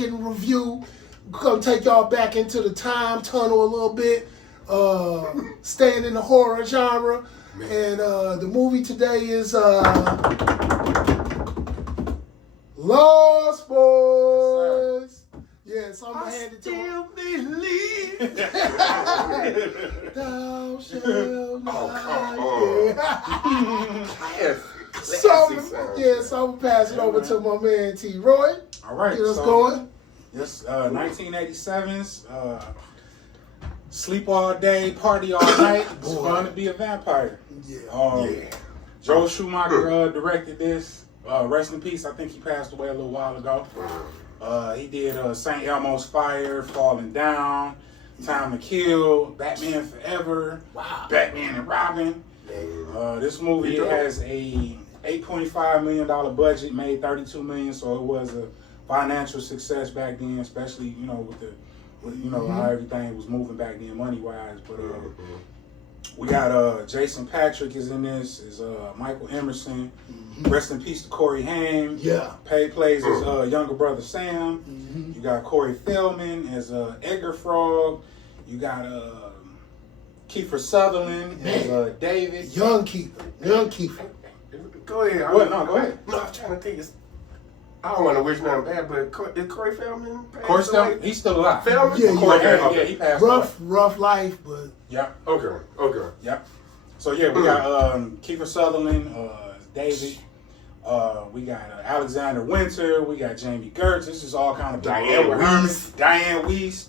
hitting review. Gonna take y'all back into the time tunnel a little bit. Staying in the horror genre. And the movie today is Lost Boys. Yeah, so I'm gonna hand it to him. Believe. Thou shalt not. So I'm gonna pass it over to my man T. Roy. All right, get us going. Yes, 1987's sleep all day, party all night. It's fun to be a vampire. Yeah. Joel Schumacher directed this. Rest in peace. I think he passed away a little while ago. He did St. Elmo's Fire, Falling Down, Time to Kill, Batman Forever, Batman and Robin. This movie has a $8.5 million budget, made $32 million, so it was a financial success back then, especially with how everything was moving back then money wise. But we got Jason Patrick is in this, is Michael Emerson. Rest in peace to Corey Haim. Yeah. Plays his younger brother Sam. You got Corey Feldman as Edgar Frog. You got Kiefer Sutherland as David. Young Kiefer. Go ahead. What? No, go ahead. No, I'm trying to think. I don't want to wish nothing bad, but is Corey Feldman? Corey Feldman, he's still alive. Feldman? Yeah, he passed away. Rough life, but Yep. Okay. Yep. So yeah, we got Kiefer Sutherland, David. We got Alexander Winter. We got Jamie Gertz. This is all kind of Diane Wiest.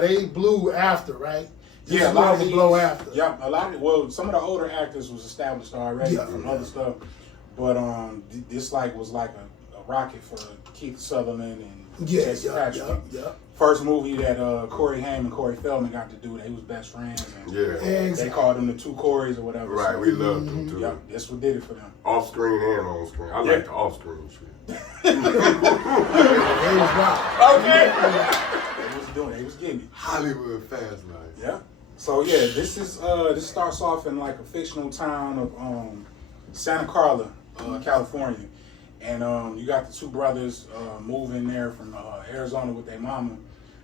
They blew after, right? This Yeah, is more of a blow after. Yep, some of the older actors was established already from other stuff, but this was like a rocket for Keith Sutherland and Jason Patrick. First movie that Corey Haim and Corey Feldman got to do. They was best friends. And They called them the two Corys or whatever. Right, so, we loved them too. Yep, that's what did it for them. Off screen and on screen. I like the off screen shit. They was getting it. Hollywood fast life. Yeah. So yeah, this starts off in like a fictional town of Santa Carla, California, and you got the two brothers moving there from Arizona with their mama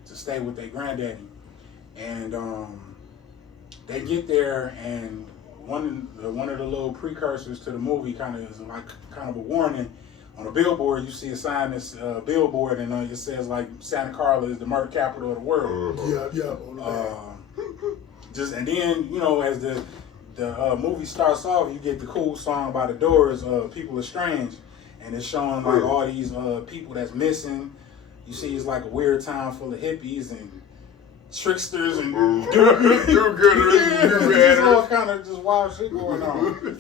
to stay with their granddaddy, and they get there, and one of the little precursors to the movie kind of a warning. On a billboard, you see a sign that's billboard, and it says like Santa Carla is the murder capital of the world. And then as the movie starts off, you get the cool song by the Doors, "People Are Strange," and it's showing like all these people that's missing. You see, it's like a weird town full of hippies and tricksters and do-gooders, all kind of just wild shit going on.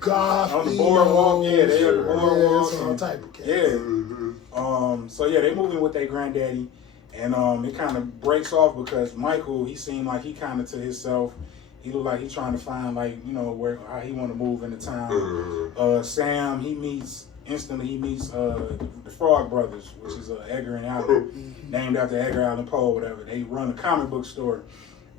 Goth, on the boardwalk, they at the boardwalk, all type of cats. So they moving with their granddaddy, and it kind of breaks off because Michael, he seemed like he kind of to himself. He looked like he's trying to find how he want to move into town. Sam, he meets the Frog Brothers, which is Edgar and Allan, named after Edgar Allan Poe, whatever. They run a comic book store,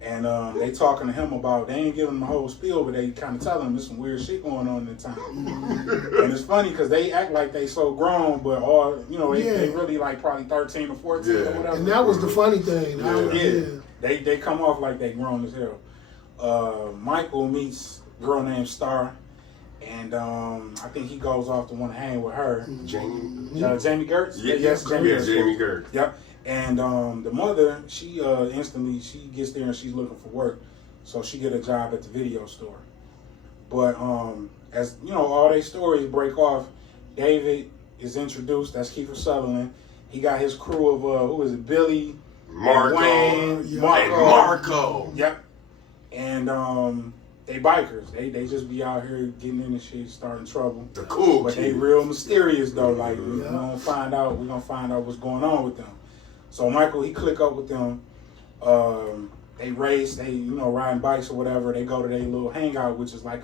and they talking to him about, they ain't giving him the whole spiel, but they kind of telling him there's some weird shit going on in town. And it's funny because they act like they so grown, but they really like probably 13 or 14 or whatever. And that was the funny thing. They come off like they grown as hell. Michael meets a girl named Star. And I think he goes off to want to hang with her. Jamie Gertz? Yes, Jamie Gertz. Yep. And the mother, she instantly gets there and she's looking for work. So she get a job at the video store. But as all their stories break off, David is introduced. That's Kiefer Sutherland. He got his crew of who is it? Billy, Wayne, Marco. Yep. And they bikers. They just be out here getting in the shit, starting trouble. The cool But they real mysterious though. Like we're gonna find out what's going on with them. So Michael, he click up with them. They race, they riding bikes or whatever. They go to their little hangout, which is like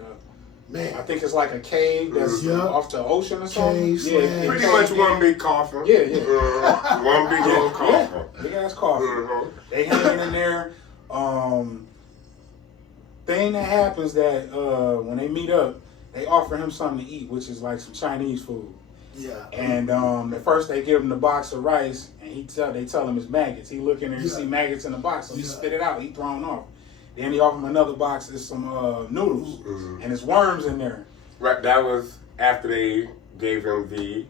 I think it's like a cave that's off the ocean or something. Pretty much one big coffin. One big old coffin. Big ass coffin. They hanging in there. Thing that happens that when they meet up, they offer him something to eat, which is like some Chinese food. Yeah. And at first they give him the box of rice, and they tell him it's maggots. He look in there, he see maggots in the box, so he spit it out. He thrown off. Then he offer him another box. It's some noodles, and it's worms in there. Right, that was after they gave him the.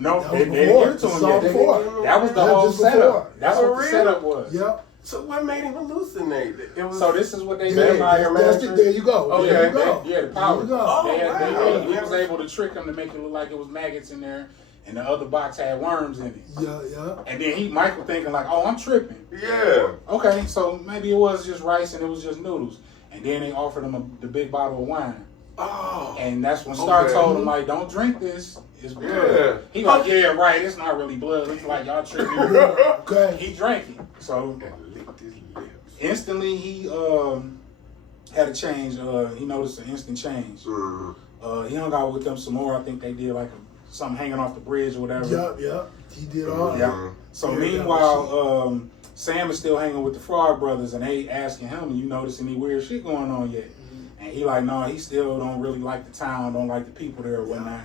No, that they was didn't give it to This him is all yet. before. That was the That's whole just setup. before. That's For what the real? setup was. Yep. So what made him hallucinate? It was. So this is what they Yeah, did. there you go. Oh, there yeah, you go. yeah, the power. There you go. Oh, He wow. was able to trick him to make it look like it was maggots in there, and the other box had worms in it. Yeah. And then Michael thinking like, oh, I'm tripping. Yeah. Okay, so maybe it was just rice and it was just noodles. And then they offered him the big bottle of wine. Oh. And that's when Star Okay. told him like, don't drink this. It's blood. Yeah. He like, yeah, right. It's not really blood. It's like y'all tripping. Okay. He drank it. So And licked his lips. instantly he had a change. He noticed an instant change. He hung out with them some more. I think they did like something hanging off the bridge or whatever. Yep. He did all that. Yeah. So Yeah, meanwhile, Sam is still hanging with the Frog Brothers, and they asking him, "You notice any weird shit going on yet?" And he like, "No, he still don't really like the town, don't like the people there or whatnot."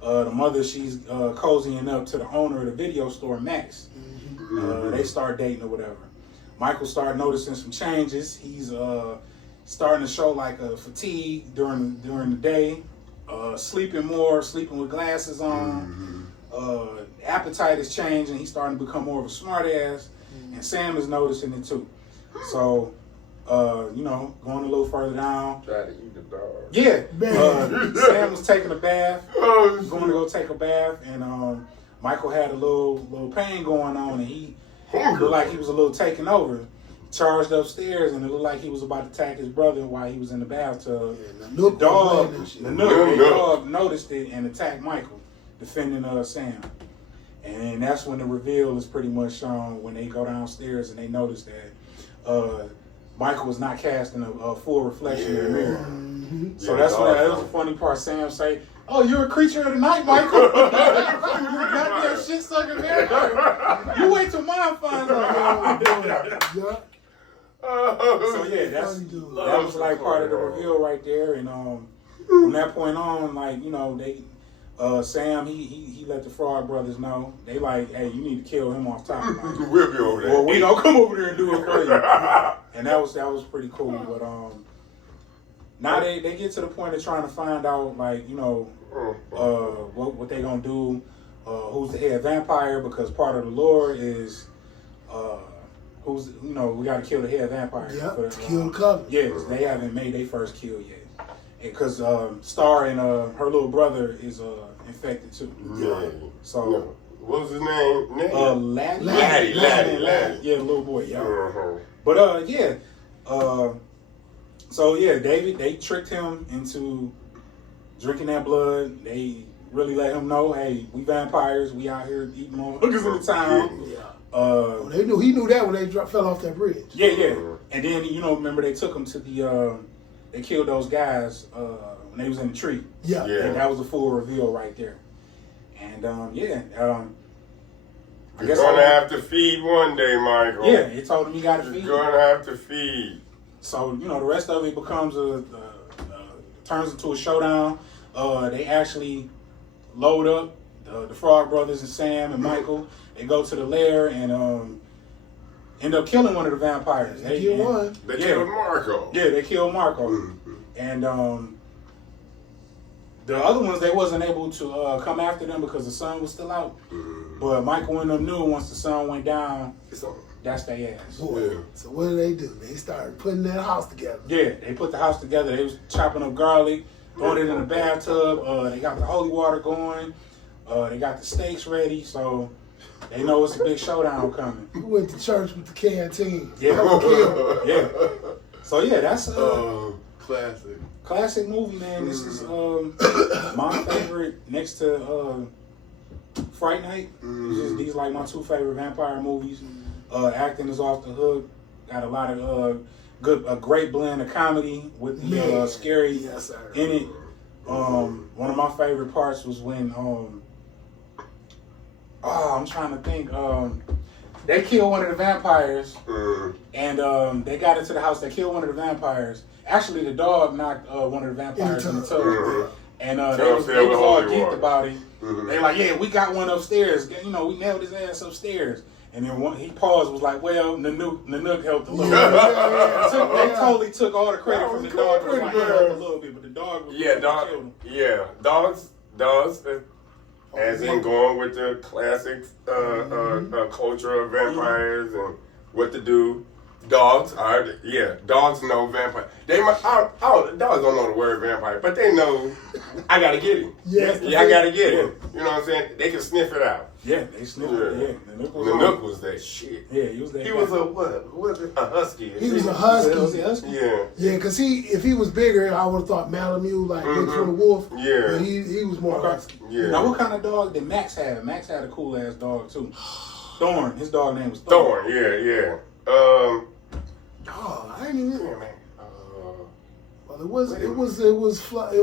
The mother, she's cozying up to the owner of the video store, Max. They start dating or whatever. Michael started noticing some changes. He's starting to show like a fatigue during the day, sleeping more, sleeping with glasses on. Appetite is changing. He's starting to become more of a smart ass, and Sam is noticing it too. So, going a little further down. Try to eat the dog. Yeah, Man. Sam was taking a bath. Oh, Going to go take a bath, and Michael had a little pain going on, and he looked like he was a little taken over. Charged upstairs, and it looked like he was about to attack his brother while he was in the bathtub. the Nook dog, was the playing Nook, Nook. the dog noticed it and attacked Michael, defending Sam. And that's when the reveal is pretty much shown when they go downstairs and they notice that Michael was not casting a full reflection in the mirror. So that's when that was a funny part. Sam say, "Oh, you're a creature of the night, Michael. You goddamn shit sucker there. You wait till mine finds out." Yeah. So yeah, that was like part of the reveal right there. And from that point on, like they, Sam he let the Frog Brothers know. They like, hey, you need to kill him off top. Like, We'll be over there. or we don't come over there and do it for you. And that was pretty cool. But now they get to the point of trying to find out like what they gonna do. Who's the head vampire? Because part of the lore is we got to kill the head vampire. Yep, for, to kill the color. Yes, they haven't made their first kill yet. Because Star and her little brother is infected too. Yeah. So what was his name? Laddie. Laddie. Yeah, little boy. Yeah. Uh-huh. But so yeah, David, they tricked him into drinking that blood. They really let him know, hey, we vampires. We out here eating motherfuckers in the town. Yeah. He knew that when they fell off that bridge. Yeah. And then remember they took him to the they killed those guys when they was in the tree. Yeah. And that was a full reveal right there. And I You're guess gonna have to feed one day, Michael. Yeah, he told him he got to feed. You're gonna have to feed. So the rest of it becomes turns into a showdown. They actually load up the Frog Brothers and Sam and Michael. They go to the lair and end up killing one of the vampires. They killed one. They killed Marco. Yeah, they killed Marco. And the other ones, they wasn't able to come after them because the sun was still out. But Michael and them knew once the sun went down, It's on. that's their ass. Boy. Yeah. So what do? They started putting that house together. Yeah, they put the house together. They was chopping up garlic, throwing it in the bathtub. They got the holy water going. They got the steaks ready. So they know it's a big showdown coming. We went to church with the canteen. Yeah. Killed. Yeah. So yeah, that's Classic. classic movie, man. This is my favorite next to Fright Night. These like my two favorite vampire movies. Acting is off the hook. Got a lot of a great blend of comedy with the scary Yes, sir. in it. One of my favorite parts was when I'm trying to think. They killed one of the vampires, and they got into the house. They killed one of the vampires. Actually, the dog knocked one of the vampires in the tub. And Tell they was Phil all holy geeked water. about it. Mhm. They like, yeah, we got one upstairs. You know, we nailed his ass upstairs. And then he paused, was like, well, Nanook helped a little bit. They totally took all the credit That from the was dog. cool, Was like, he pretty helped a good. little bit, but the dog was Yeah, the dog. one who killed him. Yeah, dogs. As in going with the classic culture of vampires and what to do. Dogs know vampire. Dogs don't know the word vampire, but they know I gotta get him. Yes, I gotta get him. You know what I'm saying? They can sniff it out. Yeah, they sniffed it. Yeah, Nanook was that shit. Yeah, he was that. He guy. was a what? Was it a husky? He was a Was he husky. a husky? Yeah. Yeah, because if he was bigger, I would have thought Malamute, like Bigfoot the Wolf. Yeah. But he was more husky. Yeah. Now, what kind of dog did Max have? Max had a cool ass dog too. Thorn. His dog name was Thorn. Thorn. Yeah. Oh, I didn't even. Yeah, man. Well, it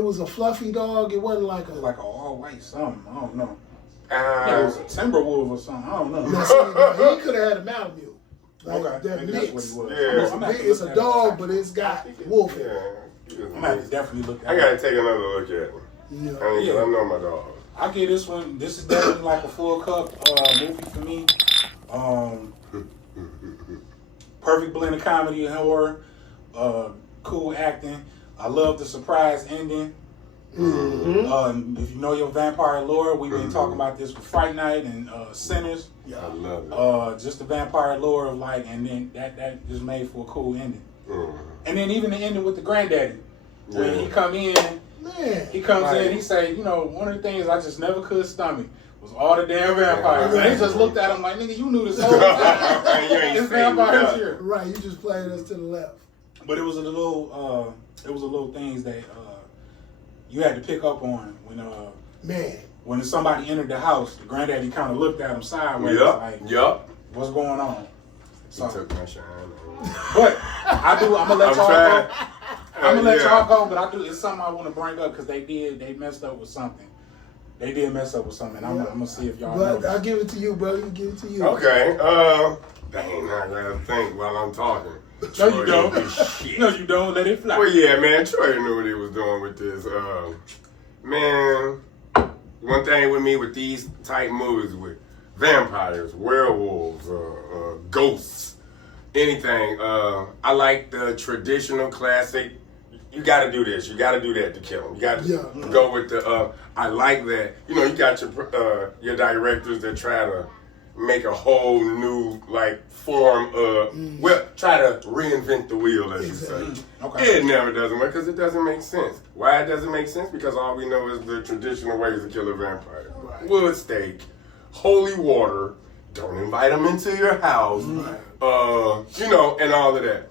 was a fluffy dog. It wasn't like It was a. like an all white something. I don't know. Uh, Yeah, it was a Timberwolf or something. I don't know. Now, see, he could have had a Malamute. Like Okay, that maybe mix. that's what he was. Yeah. I'm gonna have to It's look a at dog, it. but it's got wolf in it. Yeah. I'm gonna have to definitely look at I it. gotta take another look at it. Yeah. Yeah. I know my dog. I give this one. This is definitely like a full cup movie for me. Perfect blend of comedy and horror. Cool acting. I love the surprise ending. If you know your vampire lore, we've been talking about this with Fright Night and Sinners. I love it. Just the vampire lore of like, and then that just made for a cool ending. And then even the ending with the granddaddy, when he come in. Man. He comes in, he say, you know, one of the things I just never could stomach was all the damn vampires. And they just looked at him like, nigga, you knew this whole time. You ain't This seen vampires nothing. here. Right, you just played us to the left. But it was a little things that you had to pick up on Man. when somebody entered the house. The granddaddy kind of looked at him sideways, like, Yup. what's going on? He So, took my shine. but I'm gonna let I'm y'all trying. go. I'm gonna let Yeah. y'all go, but it's something I want to bring up because they messed up with something. They did mess up with something. I'm gonna see if y'all know. But I'll give it to you, bro. You give it to you. Okay. Dang, I gotta think while I'm talking. No, you Troy don't. did this shit. No, you don't. Let it fly. Well, yeah, man. Troy knew what he was doing with this. Man, one thing with me with these type movies with vampires, werewolves, ghosts, anything. I like the traditional classic. You got to do this. You got to do that to kill them. You got to go with the. I like that. You know, you got your directors that try to make a whole new form of try to reinvent the wheel, as you say. Okay. It never doesn't work because it doesn't make sense. Why it doesn't make sense? Because all we know is the traditional ways to kill a vampire. Right. Wood stake, holy water, don't invite them into your house, you know, and all of that.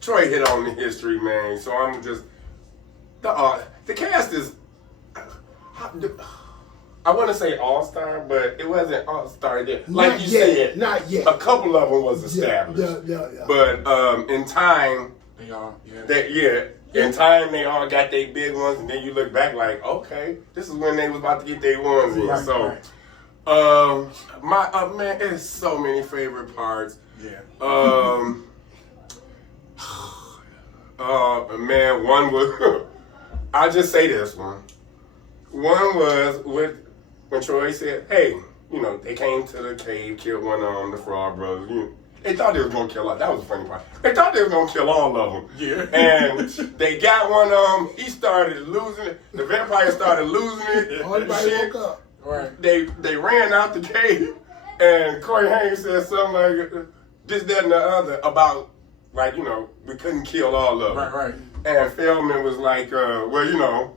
Troy hit on the history, man, so I'm just, the cast is, I want to say all-star, but it wasn't all-star yet. Like Not you yet. said, Not yet. a couple of them was established. Yeah. But in time, They are. Yeah. in time they all got their big ones, and then you look back like, okay, this is when they was about to get their ones in. Right, So, right. man, it's so many favorite parts. Yeah. Man, one was, I'll just say this one. One was when Troy said, hey, you know, they came to the cave, killed one of them, the Frog Brothers. They thought they was going to kill all. That was the funny part. They thought they was going to kill all of them. Yeah. And they got one of them. He started losing it. The vampire started losing it. Everybody Shit. woke up. Right. They ran out the cave, and Corey Haim said something like this, that, and the other about, like, you know, we couldn't kill all of them. Right. And Feldman was like, well, you know,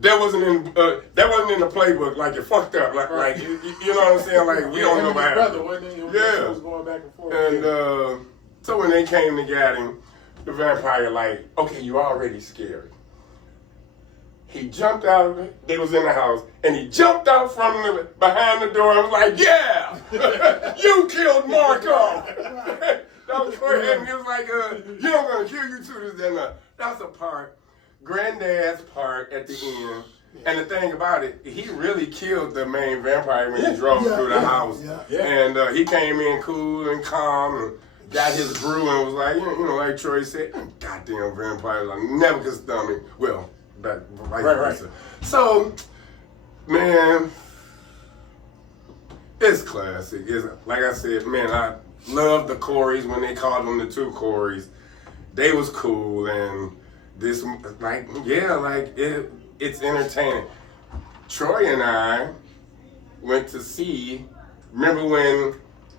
that wasn't in the playbook. Like, it fucked up. Like you know what I'm saying? Like, we don't know what happened. Yeah. Was going back and forth. And so when they came to get him, the vampire like, okay, you're already scared. He jumped out. They was in the house, and he jumped out from behind the door and was like, "Yeah, you killed Marco." That was for him. He was like, "You know, I'm gonna kill you too." This, that, and that. That's a part. Granddad's part at the end. And the thing about it, he really killed the main vampire when he drove through the house. Yeah. And he came in cool and calm and got his brew and was like, you know, like Troy said, goddamn vampires, I never could stomach. Well, vice Right. versa. So, man, it's classic. It's, like I said, man, I love the Coreys when they called them the two Coreys. They was cool, and this, like, yeah, like, it's entertaining. Troy and I went to see, remember when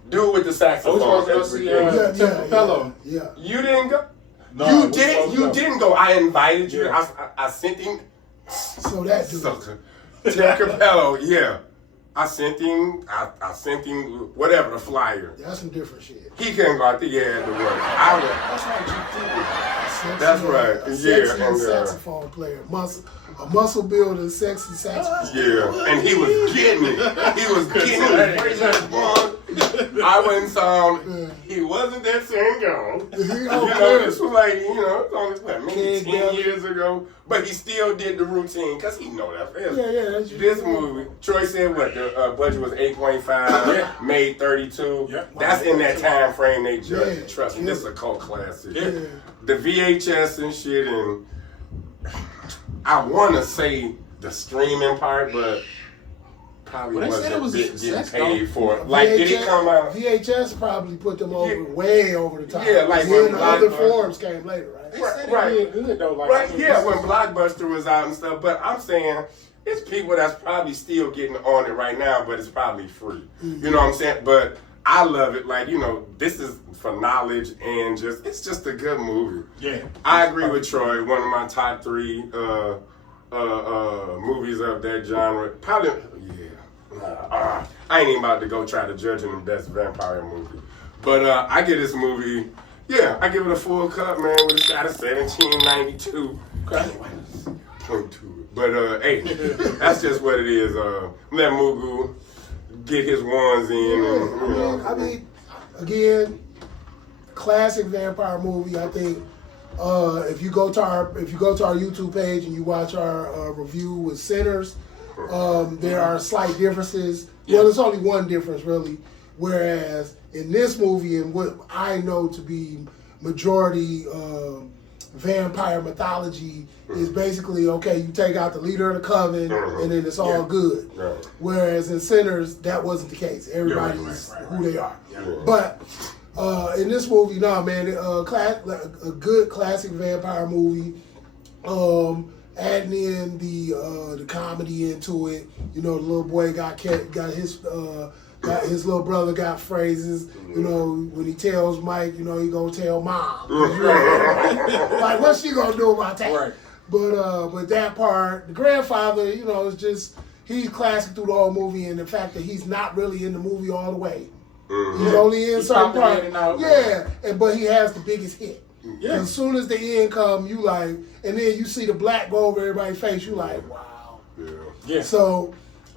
dude with the saxophone? Oh, we supposed to go see, Temple Fellow. Yeah. You didn't go? No, you we did. supposed to You go. didn't go. I invited you. Yeah. I sent him. So that dude. Sucker. Tim Capello, yeah. I sent him whatever, the flyer. That's some different shit. He couldn't go out there, yeah, to work. That's right, That's right. A Yeah, sexy and, saxophone player, a muscle builder, sexy saxophone. yeah, and he was getting it. He was getting it. Praise God. I went and saw him. He wasn't that same guy. This was like, it's only maybe 10 years ago. But he still did the routine because he know that. Yeah. This movie, Troy said what the budget was 8.5, made 32. Yeah. That's in that time frame they judged. Yeah. Trust me, this is a cult classic. Yeah. The VHS and shit, and I want to say the streaming part, but probably Well, they said it wasn't was getting success, paid though. for it. Like, did it come out? VHS probably put them over, Yeah. way over the top. Yeah, like then when the other Blockbuster- forms came later, right? They said Right. it did good though. Like, Right, I mean, yeah, this when is- Blockbuster was out and stuff, but I'm saying it's people that's probably still getting on it right now, but it's probably free. You know what I'm saying? But I love it. Like, this is for knowledge and it's just a good movie. Yeah. I agree with Troy. One of my top 3 movies of that genre. Probably, yeah. I ain't even about to go try to judge in the best vampire movie. But I give this movie, I give it a full cut, man, with a shot of 1792. Point to it. But hey, that's just what it is. Let Mugu get his ones in. And, I mean, again, classic vampire movie. I think if you go to our YouTube page and you watch our review with Sinners, there are slight differences. Well, there's only one difference really. Whereas in this movie, and what I know to be majority vampire mythology is basically, okay, you take out the leader of the coven and then it's all good. Right. Whereas in Sinners, that wasn't the case. Everybody's who they are. But in this movie, no, man, a good classic vampire movie. Adding in the comedy into it, the little boy got his little brother got phrases. When he tells Mike, he gonna tell mom. Like, what's she gonna do about that? Right. But that part, the grandfather, is just he's classic through the whole movie, and the fact that he's not really in the movie all the way. He's only in certain popping parts. in and out. Yeah, but he has the biggest hit. Yeah. As soon as the end come, you like, and then you see the black go over everybody's face, you like, wow. Yeah. So,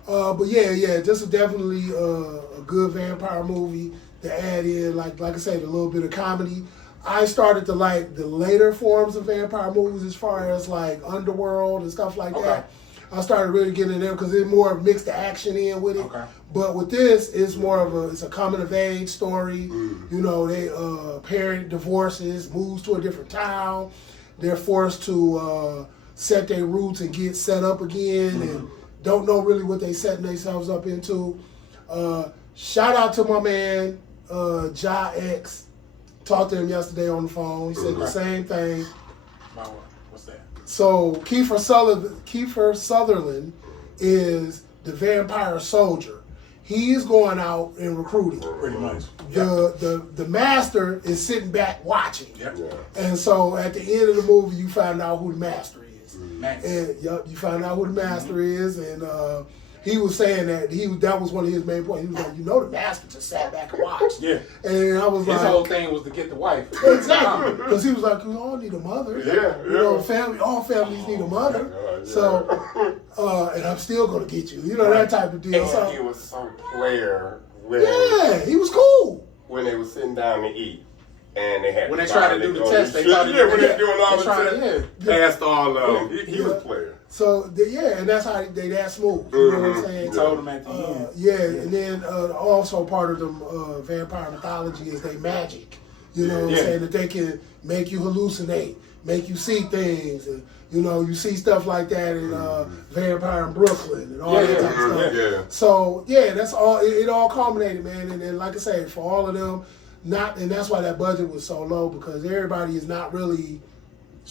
but just definitely a good vampire movie to add in, like I said, a little bit of comedy. I started to like the later forms of vampire movies as far as like Underworld and stuff like that. I started really getting in there because it's more mixed the action in with it. Okay. But with this, it's more of it's a coming of age story. They parent divorces, moves to a different town. They're forced to set their roots and get set up again, and don't know really what they setting themselves up into. Shout out to my man Ja X. Talked to him yesterday on the phone. He said the same thing. What's that? So Kiefer Sutherland is the vampire soldier. He's going out and recruiting. Pretty much. The master is sitting back watching. Yep. And so at the end of the movie, you find out who the master is. Nice. And you find out who the master is, and he was saying that was one of his main points. He was like, the master just sat back and watched. Yeah. And I was His like, whole thing was to get the wife. exactly, because he was like, we all need a mother. All families need a mother. So, and I'm still gonna get you. That type of deal. And So, he was so player when he was cool. when they were sitting down to eat. And they had When they tried to do the test, they thought when they're doing all the tried, tests, passed all of them. He was a player. So and that's how they that smooth. You know what I'm saying? He told him at the end. And then also part of them vampire mythology is they magic. You know what I'm saying? That they can make you hallucinate, make you see things, and you know, you see stuff like that in Vampire in Brooklyn and all that type of stuff. Yeah. So yeah, that's all. It all culminated, man. And like I say, for all of them, and that's why that budget was so low, because everybody is not really.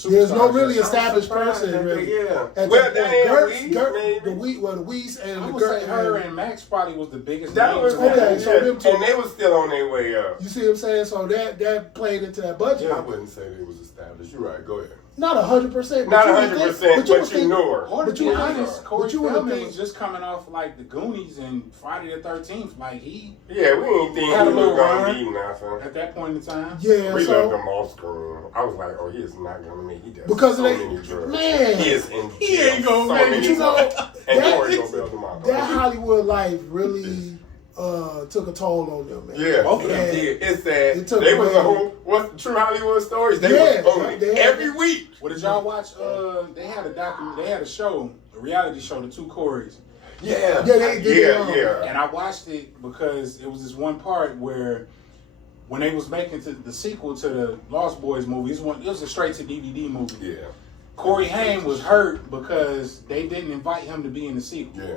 There's no really established person, really. Yeah. At Well, the the Weez and I the would say her Gert. and Max probably was the biggest. That names was in that okay, movie. so them two- and they was still on their way up. You see what I'm saying? So that played into that budget. I wouldn't say they was established. You're right. Go ahead. Not 100%. Not 100%, but you know her. Or to But be you honest, Corey but you would Feldman's think- just coming off like the Goonies and Friday the 13th. Like he Yeah, we ain't think Had he a was little gonna run. be nothing. at that point in time. Yeah, We so left him off screen. I was like, oh, he is not gonna make. He does Because so they- many drugs. man, he is in. he ain't jail gonna so make many it. You know, times. And that- Corey gonna bail him out. that Hollywood life really took a toll on them, man. Yeah, Both of them And did. It's sad. It took They was away- a whole. What's the true Hollywood stories? They Yeah, was on it they had- every week. Well, did y'all watch? They had a They had a show, a reality show, The Two Corys. Yeah, Yeah, they did. yeah. And I watched it because it was this one part where when they was making the sequel to the Lost Boys movie, it was a straight to DVD movie. Yeah, Corey Haim was hurt because they didn't invite him to be in the sequel. yeah.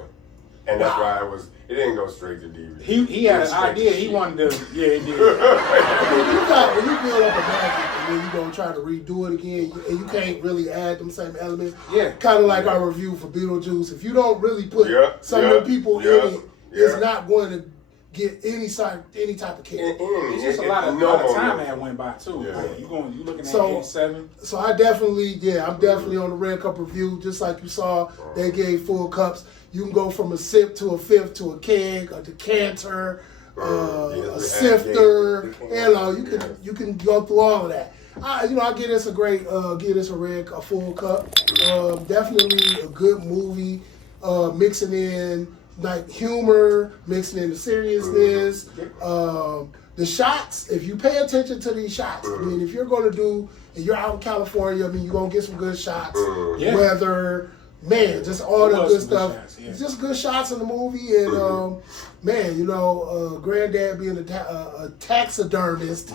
And that's why it didn't go straight to DVD. He had It was an straight idea. to He shit. wanted to. Yeah, he did. When you build up a magic and then you gonna try to redo it again, and you can't really add them same elements. Yeah. Kind of like our review for Beetlejuice. If you don't really put some yeah, of the people yeah, in it, yeah. it's not going to get any type of kick. It's just a lot of time that went by too. Yeah. Like, you looking at So- 87. So I'm definitely on the Red Cup review. Just like you saw, they gave full cups. You can go from a sip to a fifth to a keg, a decanter, a sifter. You know, you can go through all of that. I give this a great, a full cup. Definitely a good movie, mixing in like humor, mixing in the seriousness. The shots, if you pay attention to these shots, I mean, if you're going to and you're out in California, I mean, you're going to get some good shots. Yeah. Weather, man, just all the was good some good stuff. shots, yeah. Just good shots in the movie. And, man, Granddad being a taxidermist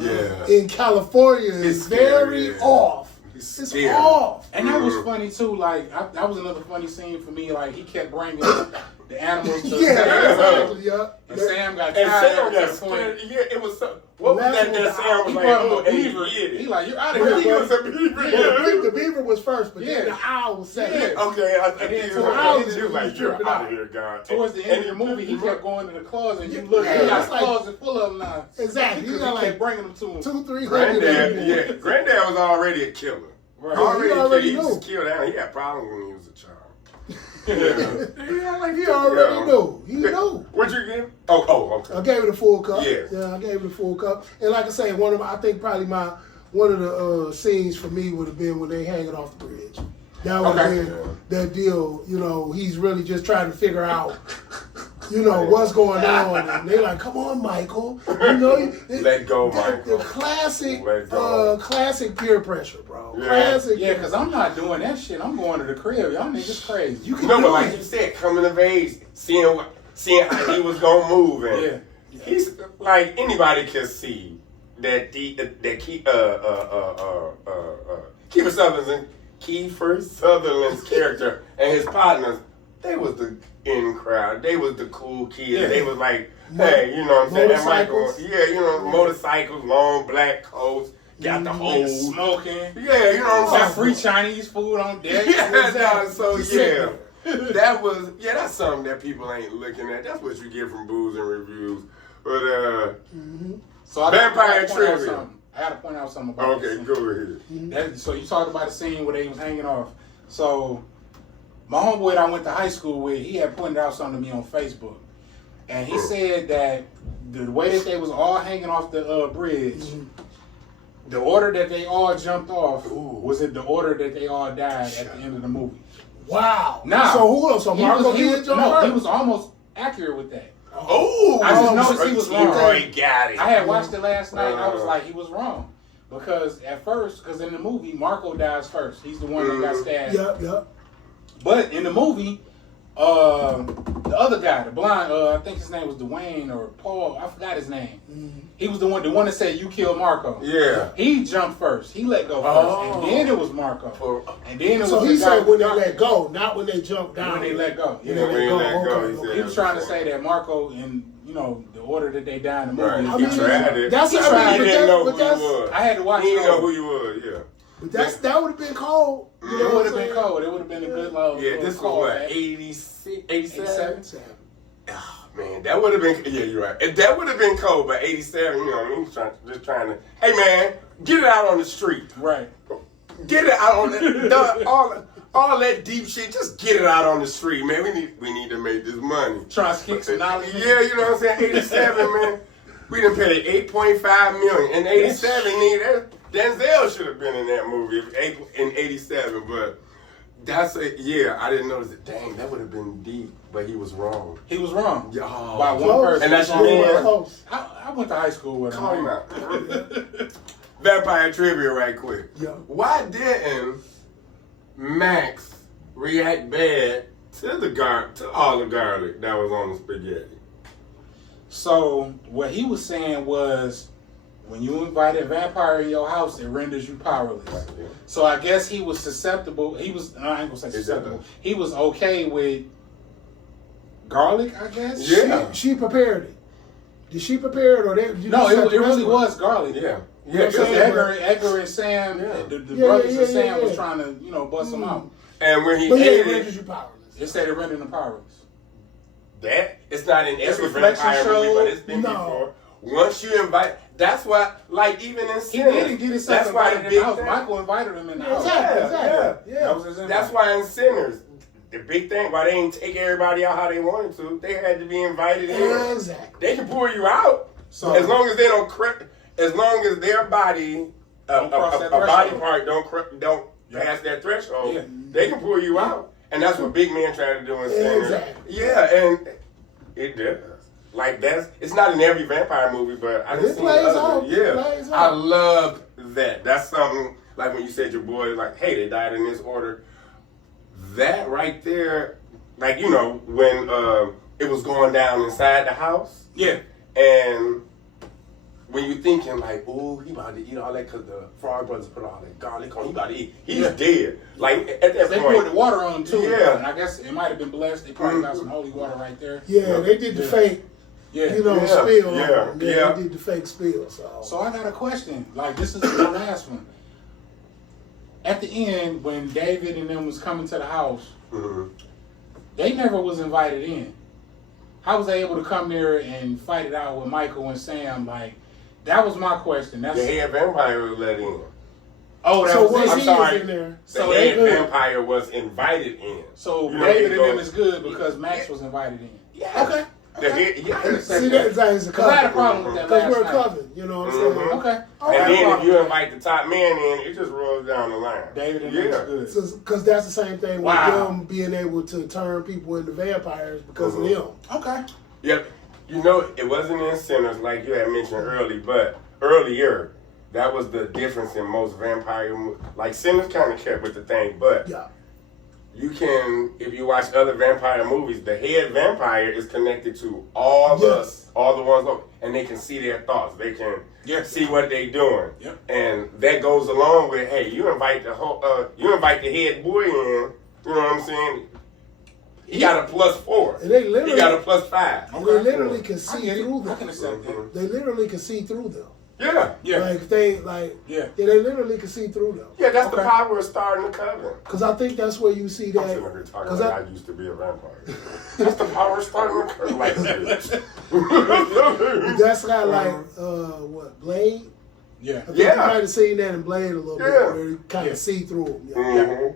in California is It's scary, very yeah. off. It's It's scary. off. And that was funny too. Like that was another funny scene for me. Like he kept bringing the animals to Yeah, Sam. exactly, yeah. And Sam got And tired Sam at got that point. scared. Yeah, it was so. What was Well, that? That that's Sam was He like, brought him oh, a and he beaver. did it. He like, you're out of Well, here. He was a beaver. The Yeah. beaver was first, but then Yeah. the owl was second. Yeah. Okay, I And then think he towards was the end like, of the you're movie, out of here, God. Towards the end of the movie, he kept going to the closet, and you look, Yeah, he got it's a like- closet full of them now. Exactly. Because He he got like kept bringing them to him. 200-300. Granddad, Granddad was already a killer. Right. already He knew. just killed out. He had problems when he was a child. He already knew. He knew. What'd you give? Oh, I okay. gave it a full cup. Yes. Yeah, I gave it a full cup. And like I say, I think probably one of the scenes for me would have been when they hanging off the bridge. That would have Okay. been that deal. He's really just trying to figure out, what's going on. And they're like, "Come on, Michael." Let go, the Michael. classic, Let go. classic peer pressure, bro. Yeah. Classic. Yeah, because I'm not doing that shit. I'm going to the crib. Y'all niggas crazy. You can No, do but like it. you said, coming of age, seeing how he was gonna move, and Yeah. he's like anybody can see that Kiefer Sutherland's character and his partners, they was the in crowd. They was the cool kids. Yeah. They was like, hey, you know what I'm saying? And Michael, Motorcycles. motorcycles, long black coats, got the whole. Niggas smoking. Yeah, you know what I'm Got saying? free Chinese food on deck. Yeah, no, so Just yeah. sitting That's something that people ain't looking at. That's what you get from booze and reviews. But So I Vampire gotta point out trivia. something. I gotta point out something about okay, this. go ahead. So you talked about the scene where they was hanging off. So my homeboy that I went to high school with, he had pointed out something to me on Facebook, and he said that the way that they was all hanging off the bridge, the order that they all jumped off was in the order that they all died at the end of the movie. Wow. Now, So who else? So Marco did jump no, he first? was almost accurate with that. Oh, I just noticed he was wrong. Roy got it. I had watched it last night, and I was like, he was wrong. Because at first, because in the movie, Marco dies first. He's the one that got stabbed. Yep. But in the movie, the other guy, the blind. I think his name was Dwayne or Paul. I forgot his name. He was the one that said you killed Marco. Yeah. He jumped first. He let go first, Oh. and then it was Marco. And then it was So the he guy said with when the they dark- let go, not when they jumped down. When they let go. When Yeah. they When they let go, okay, he said He was trying to say that Marco, in the order that they died in the movie. Right. I He mean, tried it. that's He I tried mean, it. He didn't know but who you that's was. I had to watch He it. didn't know who you was, yeah. but that would have been cold. You know It what would I'm have been saying? cold. It would have been a good love. Yeah, this was call, what, man. 86, 87? 87? Oh, man, that would have been, yeah, you're right. If that would have been cold, but 87, you know what I mean? Just trying to, hey man, get it out on the street. Right. Get it out on the, all that deep shit, just get it out on the street, man. We need to make this money. Trying to kick some knowledge. Yeah, you know what I'm saying? 87, man. We done paid $8.5 million. In 87, Denzel should have been in that movie in 87, but I didn't notice it. Dang, that would have been deep, but he was wrong. He was wrong. Yeah, oh. By one Close. person. And that's He was your wrong. man. Close. I went to high school with him. Call him man. out. Vampire trivia right quick. Yeah. Why didn't Max react bad to all the garlic that was on the spaghetti? So what he was saying was, when you invite a vampire in your house, it renders you powerless. Yeah. So I guess he was susceptible. I ain't gonna say susceptible. He was okay with garlic, I guess. Yeah. She prepared it. Did she prepare it or they? No, it really was garlic. Yeah. You know what I'm Because saying? Edgar and Sam, Yeah. the Yeah, brothers yeah, of Sam yeah, was yeah. trying to, bust them out. And when he But yeah, ate it renders it, you powerless. It said it rendered them powerless. that it's not in It's every reflection vampire movie, show. but it's been No. before. Once you invite, that's why, like even in He Sinners, didn't get himself that's why invited the in big the house. thing. Michael invited him in the house. Exactly. That was his invite. That's why in Sinners, the big thing, why they didn't take everybody out how they wanted to, they had to be invited in. Exactly. They can pull you out. So As long as they don't as long as their body, Don't cross a that body threshold. part don't pass that threshold, Yeah. they can pull you out. And that's what Big Man tried to do in Sinners. Exactly. Yeah, and it does. Like it's not in every vampire movie, but I It just seen plays others. out. It Yeah, plays I out. loved that. That's something like when you said your boy, like, hey, they died in this order. That right there, like when it was going down inside the house, yeah. and when you thinking like, oh, he about to eat all that because the Frog Brothers put all that garlic on, he about to eat. He's Yeah. dead. Like at that They point, poured the water on him too. Yeah. And I guess it might have been blessed. They probably got some holy water right there. Yeah, they did the Yeah. fake, Yeah. spill Yeah, on yeah, them. yeah. They did the fake spill. So I got a question. Like, this is the last one. At the end, when David and them was coming to the house, Mhm. they never was invited in. How was they able to come there and fight it out with Michael and Sam? Like, that was my question. That's the head vampire was let in. oh, that So was once it. I'm he sorry. is in there, The So they head good. vampire was invited in. So You know, David he and goes- them is good because Max was invited in. Yeah. Okay. The head, yeah. see that's a Because I had a coven. problem with that Because last we're a night. coven, you know what I'm Mhm. saying? Okay. Oh, I had And a then if problem you with invite the top man in, it just rolls down the line. David and them yeah. is good. Because that's the same thing with Wow. them being able to turn people into vampires because Mhm. of them. Okay. Yep. It wasn't in Sinners like you had mentioned earlier. That was the difference in most vampire movies. Like Sinners kind of kept with the thing, but Yeah. you can, if you watch other vampire movies, the head vampire is connected to all Yes. the ones, and they can see their thoughts. They can Yeah. see what they doing, Yep. and that goes along with, hey, you invite the head boy in. You know what I'm saying? He got a +4. And they He literally, got a +5. and they literally can I see get it. through I them. can accept that. They literally can see through them. Yeah. Yeah. Like they like Yeah. they literally can see through them. Yeah, that's the Okay. power of starting the coven. Because I think that's where you see I'm that. sitting here talking Because like I used to be a vampire. That's the power of starting the coven. Like that's not like what Blade. Yeah. I think Yeah. you might have seen that in Blade a little bit, Yeah. where you kind of Yeah. see through them. Yeah. Mhm.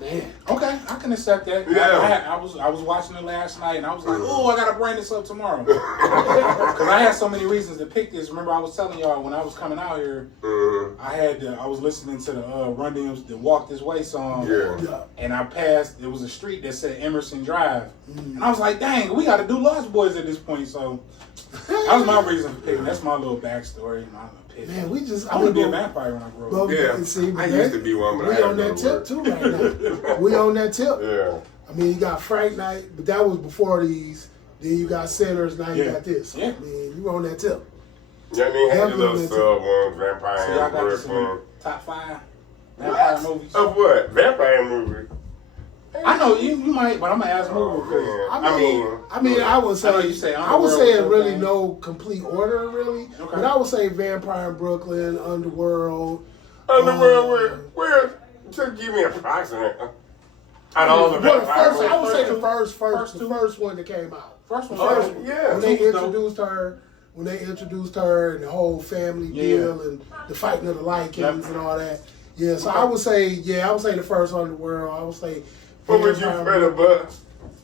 Man, Okay, I can accept that. Yeah. I was watching it last night and I was like, oh, I gotta bring this up tomorrow. Because I had so many reasons to pick this. Remember, I was telling y'all when I was coming out here, Mhm. I was listening to the Run DMC, the Walk This Way song. Yeah. yeah. And I passed, there was a street that said Emerson Drive. And I was like, dang, we gotta do Lost Boys at this point. So that was my reason for picking. That's my little backstory. My pick. Man, we just I want to be a but- vampire when I grow but up. Yeah. see, but I used to be one, but I we had on to that go to tip work. too right now. We on that tip. Yeah. I mean, you got Fright Night, but that was before these. Then you got Sinners, now you Yeah. got this. Yeah. I mean, you on that tip. You know what I mean? Had your little Definitely. sub ones, Vampire So y'all and got Brooklyn. some top 5 vampire movies. Of what? Vampire movie. I know you might, but I'm gonna ask Oh, Moo because man. I mean, I would say, I know you say I would Underworld say was in your really thing. no complete order, really. Okay. But I would say Vampire in Brooklyn, Underworld. Underworld, where? Just give me an approximate. Out of all the Well, the vampire first, I would say the movies. the first one that came out. first one. Oh, first, yeah. When they Two, though. introduced her and the whole family Yeah. deal and the fighting of the Lycans Yep. and all that. Yeah, so I would say the first Underworld. I would say What would you Vampire put above?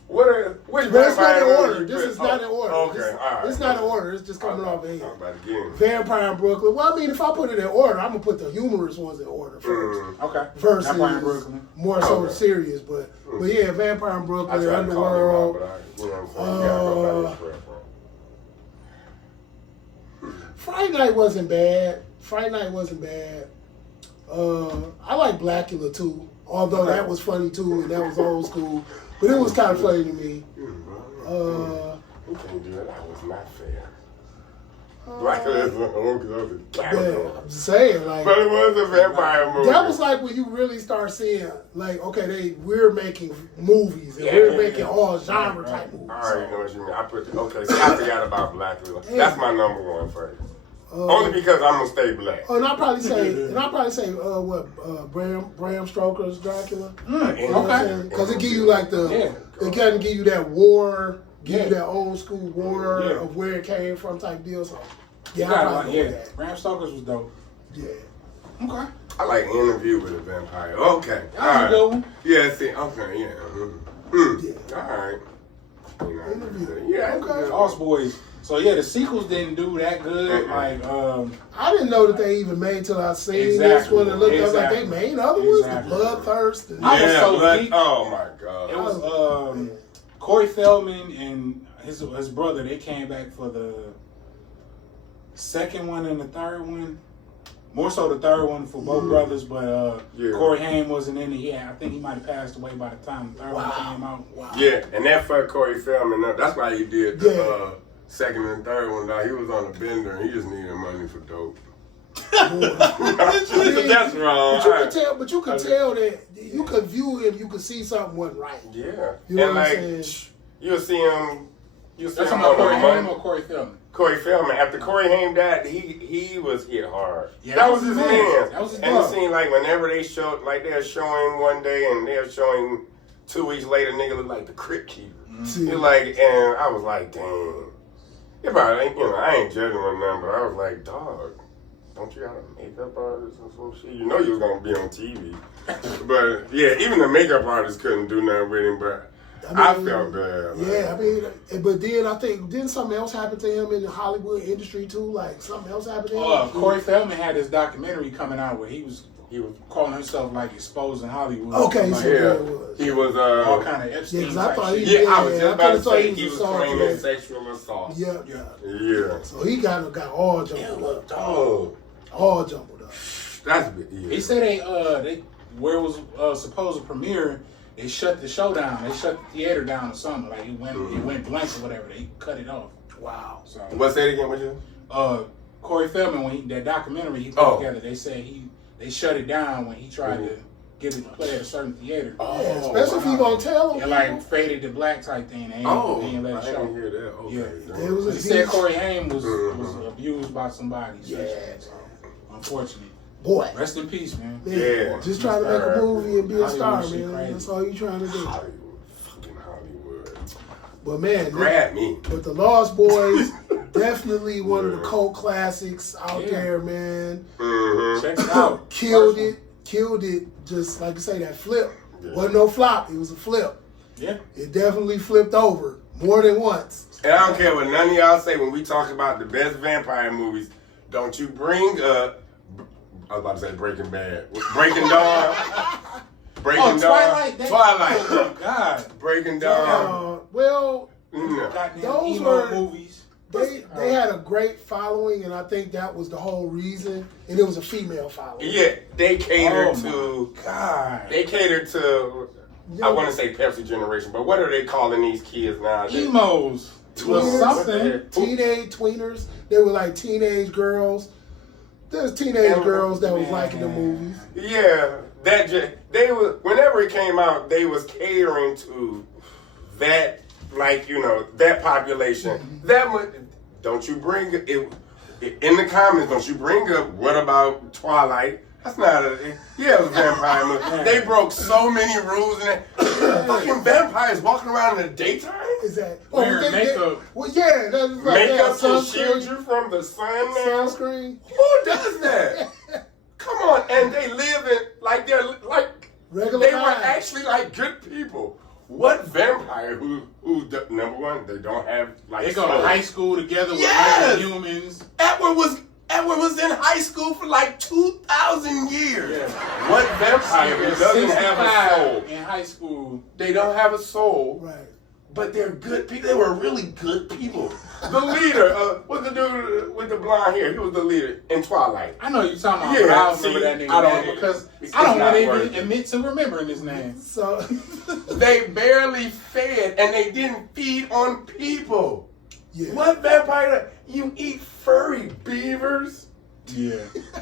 Which But it's not vampire in movie order. you This put- is not in order. Okay, This- all right. It's not in order. It's just coming off the I'm head. about to get him. Vampire in Brooklyn. Well, I mean, if I put it in order, I'm gonna put the humorous ones in order first. Okay. Versus Vampire in Brooklyn. more so Okay. serious, but yeah, Vampire in I Brooklyn, tried to call him out, Underworld. but you know what I'm saying? You gotta go by his preference. Friday Night wasn't bad. Friday Night wasn't bad. I like Blackula too, although Okay. that was funny too, and that was old school. But it was kind of funny to me. You can't do that. That was not fair. Blackula is the one because I was a Yeah, character. I'm just saying, like But it was a vampire movie. that was like when you really start seeing, like, okay, we're making movies and Yeah, we're yeah, making yeah. all genre type movies. I already know what you mean. I forgot about Blackula. That's my number one favorite. Only because I'm gonna stay black. Oh, and I'll probably say, Bram Stoker's Dracula. Okay. Because it give you like it kind of give you that war, give you that old school war Yeah. of where it came from type deal. So yeah, Yeah, I'll probably go with that. Bram Stoker's was dope. Yeah. Okay. I like Interview with a Vampire. Okay. That was a good one. Yeah, see, okay, yeah. Yeah. All right. Interview. Yeah, Okay. Lost Boys. So yeah, the sequels didn't do that good. Like, I didn't know that they even made till I seen this Exactly. one and looked. I was like, Exactly. they made other ones, Exactly. the Bloodthirst. And, I was Yeah, so but, geeked. oh my God. it was Corey Feldman and his brother. They came back for the second one and the third one. More so the third one for both brothers, but Yeah. Corey Haim wasn't in it. Yeah, I think he might have passed away by the time the third one came out. Wow. Yeah, and that fucked Corey Feldman up. That's why he did the Yeah. second and third one. Dog. He was on a bender and he just needed money for dope. I mean, That's wrong. But you could tell that you could view him. You could see something wasn't right. Yeah. You know and what I'm like, saying? you'll see him. You'll see That's him about on Corey a Haim Monday. or Corey Feldman. Corey Feldman. After Corey Haim died, he was hit hard. Yeah, that was his man. That was his And dog. it seemed like whenever they showed, like they're showing one day and they're showing 2 weeks later, nigga look like the Crypt Keeper. See, He like, and I was like, dang. If I ain't, I ain't judging on them, but I was like, dog, don't you got a makeup artist or some shit? You know you was gonna be on TV. But yeah, even the makeup artist couldn't do nothing with him, but I felt bad. man. Yeah, I mean, but then I think didn't something else happen to him in the Hollywood industry too? Like something else happened to him. Corey Feldman had this documentary coming out where he was calling himself like exposing Hollywood. Okay, like, so Yeah, it was. he was all kind of Epstein. Yeah, 'cause I type thought shit. he- Yeah, I was Yeah, just I about to could've thought say he he was was assaulted. claiming sexual assault. Yeah. Yeah. So he got all jumbled up. Oh, All jumbled up. that's big. Yeah. He said they where it was supposed to premiere, they shut the show down. They shut the theater down or something. Like it went blank or whatever. They cut it off. Wow. So What's that again? What you? Corey Feldman, when that documentary he put together, they said they shut it down when he tried to get it to play at a certain theater. Oh, Yeah, especially if you gonna tell him. It like faded to black type thing. They ain't let I it didn't show. hear that. Okay. Yeah. It was He a said huge- Corey Haim was abused by somebody. Yeah. So, unfortunately. boy. Rest in peace, man. Man, Yeah. just trying to make a movie and be a Hollywood star, shit man. crazy. That's all you trying to do. Hollywood, fucking Hollywood. But man, Grab me. but the Lost Boys, definitely one of the cult classics out Yeah. there, man. Mm-hmm. Check it out. Killed it. Just like you say, that flip. Yeah. Wasn't no flop. It was a flip. Yeah. It definitely flipped over more than once. And I don't care what none of y'all say when we talk about the best vampire movies. Don't you bring up, I was about to say Breaking Bad. Breaking Dawn. Breaking Dawn. Twilight. Twilight. Oh, God. Breaking Dawn. Well, Mm. Goddamn Those emo were- movies. they had a great following, and I think that was the whole reason. And it was a female following. Yeah, they cater Oh, to. my God. They cater to I want to say Pepsi generation, but what are they calling these kids nowadays? Emos. Or Tweeners. something. Teenage tweeners. They were like teenage girls. There's teenage girls that was liking the movies. Yeah, they were. Whenever it came out, they was catering to that, like that population. That much. Don't you bring it in the comments? Don't you bring up what about Twilight? That's not it was a vampire movie. They broke so many rules and fucking vampires walking around in the daytime. Is that Wearing makeup. Well, yeah, that's like Makeup to sunscreen. shield you from the sun now. Sunscreen. Who does that? Come on, and they live in like they're like Regular they were lives. actually like good people. What vampire who number one, they don't have like They go to soul. high school together with Yes! other humans. Edward was in high school for like 2,000 years. Yeah. What vampire They were doesn't have a 65 soul? in high school. They don't have a soul. Right. But they're good people. They were really good people. The leader, what's the dude with the blonde hair? He was the leader in Twilight. I know you're talking about, Yeah, but I don't see, remember that nigga I don't- name because it's I don't not want to worth even it. admit to remembering his name. So They barely fed, and they didn't feed on people. yeah. What vampire? You eat furry beavers? Yeah.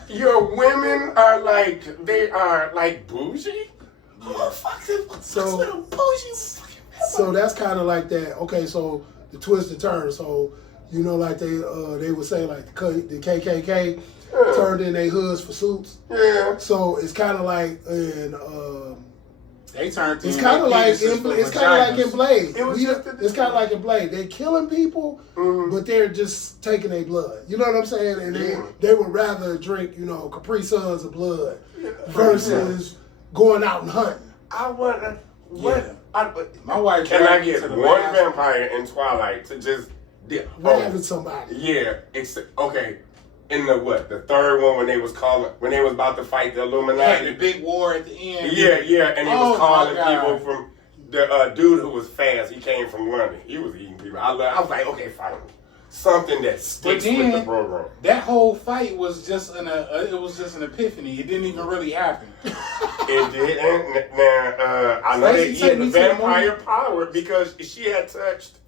Your women are they are like bougie? Who the fuck is what's So- little bougie fucking vampire? So that's kind of like that. Okay, so the twist and turn. So like they would say like the KKK turned in their hoods for suits. Yeah. So it's kind of like in They turned it's in kind of like penises for it's kind of like in vaginas. Blade. It was just It's kind of like in Blade. They're killing people, but they're just taking their blood. You know what I'm saying? And they would rather drink Capri Suns of blood versus going out and hunting. I wonder what. Yeah. I, My wife can I dragged me get to the one last- vampire in Twilight to just? Rabbing somebody. Yeah. Okay. In the third one when they was about to fight the They had Illuminati. the big war at the end. Yeah, and he Oh, was calling my God. people from the dude who was fast. He came from London. He was eating people. I was like, okay, fine, something that sticks But with the then- program. That whole fight was just an epiphany. It didn't even really happen. It did, and now I know Stacey, that he take had the me to the vampire movie. power because she had touched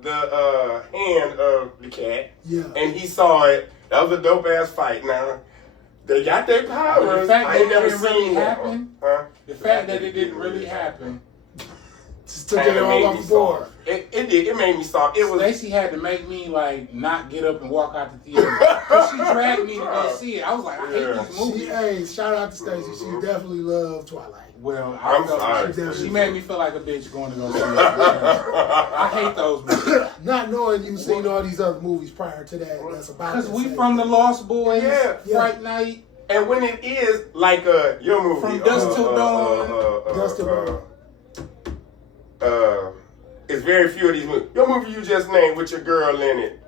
the hand of the cat, Yeah. and he saw it. That was a dope ass fight. Now they got their powers. The fact I that ain't it never didn't really seen that. happen. Huh? The fact that it didn't really happen. Just took Kinda it all made off me the board. soft. It did. It made me soft. It was. Stacey had to make me not get up and walk out the theater because she dragged me to go see it. I was like, I hate Yeah. these movies. Hey, shout out to Stacey. She definitely loved Twilight. Well, I'm felt sorry. like she made me feel like a bitch going to go see it. I hate those movies Not knowing you've seen all these other movies prior to that. That's about because that we same from the thing. Lost Boys, Yeah. Fright Night. And when it is like your movie, From Dusk Till Dawn. Dusk Till Dawn. It's very few of these movies. Your movie you just named with your girl in it,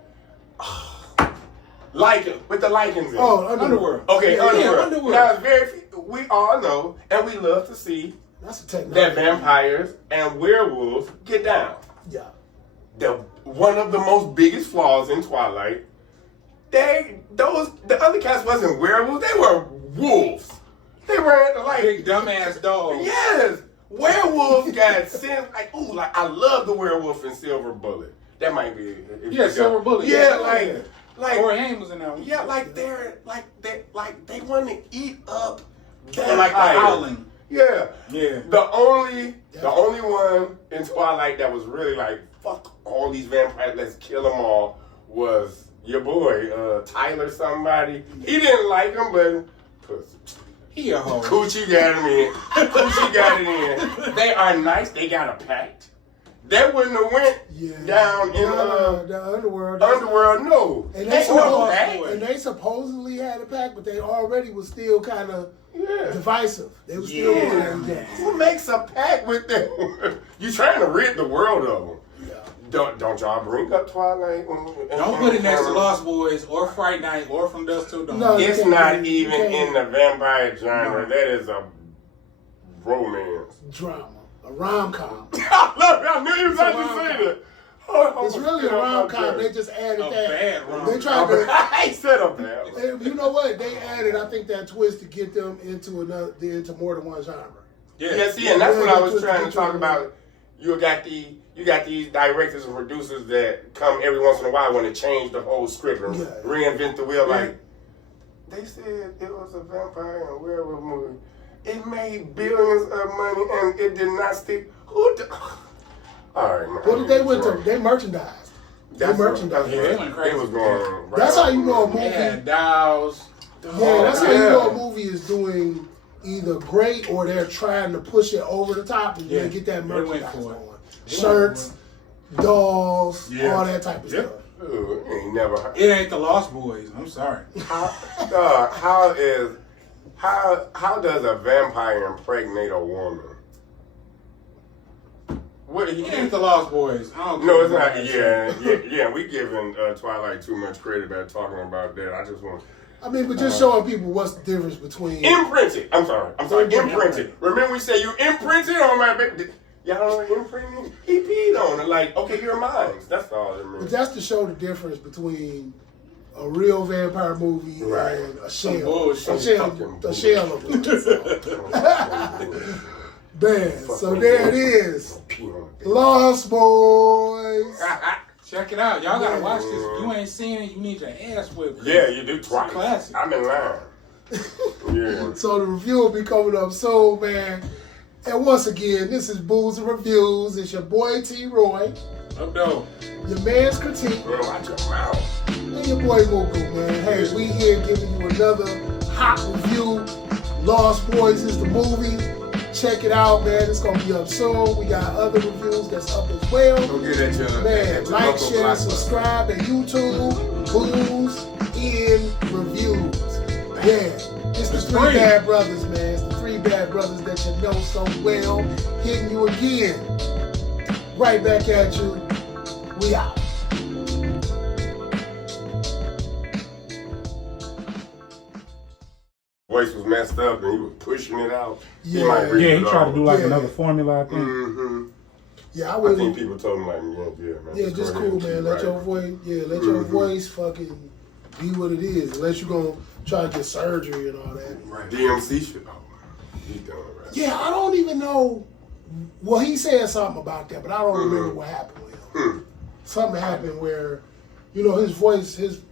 with the Lycans in it. Oh, Underworld. Okay, Yeah, Underworld. Underworld. Now it's very few. We all know, and we love to see That's a technology. that vampires and werewolves get down. Yeah. One of the most biggest flaws in Twilight, the other cats wasn't werewolves, they were wolves. They were Big dumbass dog. yes, werewolves got sense. I love the werewolf in Silver Bullet. That might be Yeah, Silver Bullet. Yeah, Yeah. like Corey Haim was in that one. yeah, they want to eat up. And like the vampires. Howling. Yeah. Yeah. The only one in Twilight that was really like, fuck all these vampires, let's kill them all, was your boy, Tyler somebody. He didn't like him, but pussy. He a hoe. Coochie got him in. Coochie got it in. They are nice. They got a pact. That wouldn't have went down in the Underworld. Underworld, no. And They they, were supposed- pact. and they supposedly had a pact, but they already was still kind of Yeah. divisive. They was still Yeah. doing everything. Who makes a pact with them? You trying to rid the world of them. Yeah. Don't y'all bring up Twilight? Don't put it next to Lost Boys or Fright Night or From Dusk Till Dawn. No. It's You can't not bring- you even can't- in the vampire genre. No. That is a romance. Drama. A rom-com. I knew you was about to rom-com. say that. It's really a rom-com. They just added A that. bad rom-com. They tried to... I said a bad one. You know what? They added, I think, that twist to get them into more than one genre. Yeah, see, and that's Yeah, what I they was put trying to the talk picture about. You got these directors and producers that come every once in a while want to change the whole script and Yeah. reinvent the wheel. Yeah. Like they said, it was a vampire and werewolf movie. It made billions of money and it did not stick. Who? All right, man. What did they went to? They merchandised. That's They what- merchandise. that's Yeah, what they went crazy. It was going. Right That's how you off know a the movie. They had dolls. Yeah, that's how you yeah. know a movie is doing either great or they're trying to push it over the top and Yeah, then get that they went merchandise for it. going. They Shirts, dolls, Yeah. all that type of Yep. stuff. Ooh, ain't never. It ain't the Lost Boys. I'm sorry. How does a vampire impregnate a woman? What he It ain't the Lost Boys. I don't No, care it's not. about that shit. Yeah. We giving Twilight too much credit by talking about that. I just want I mean, but just showing people what's the difference between. imprinted. I'm sorry. Imprinted. Imprinted. Remember we said you imprinted on my baby. Y'all know what imprinting? He peed on it. Like, okay, you're mine. That's all it But means. that's to show the difference between a real vampire movie Right. and a Some shell. bullshit. A shell of it. Man, so there it is. Pee on it. Lost Boys. Check it out. Y'all gotta watch this. If you ain't seen it, you need your ass whipped. Yeah, you do twice. Classic. I'm in line. Yeah. So the review will be coming up soon, man. And once again, this is Booze and Reviews. It's your boy T. Roy, Up though. your man's critique, Man, watch your mouth. and your boy Mugu, man. Hey, we here giving you another hot review. Lost Boys is the movie. Check it out, man. It's gonna be up soon. We got other reviews that's up as well. Don't get at your Man, like, local share, blockbuster. subscribe at YouTube, Booze in Reviews. Yeah, it's the It's three free. bad brothers, man. It's the three bad brothers that you know so well. Hitting you again. Right back at you. We out. Voice was messed up and he was pushing it out. Yeah. Yeah, he tried to do like Yeah. another formula, I think. Mm-hmm. Yeah, I I would. think people told him like, yeah, man. Yeah, just go ahead cool, and man. keep Let your writing. voice, let your voice fucking be what it is. Unless you're gonna try to get surgery and all that. Right. DMC shit. Oh, he's done right. Yeah, I don't even know. Well, he said something about that, but I don't remember what happened with him. Something happened where, you know, his voice, his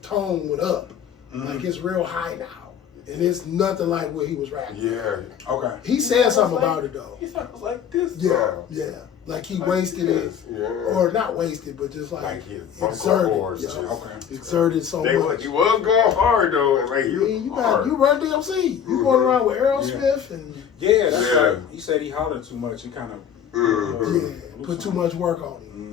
tone went up, like it's real high now, and it's nothing like what he was rapping. Yeah. Okay. He said something about it though. He sounds like this Yeah, now. yeah, like he Like wasted this, it, yeah. or not wasted, but just like Like his vocal exerted, cords yeah, just- Okay. exerted so He much. was going hard though, and like I mean, you hard. run DMC. You going around with Aerosmith and Yeah, that's Yeah. right. He said he hollered too much. He kind of yeah, put too much work on him.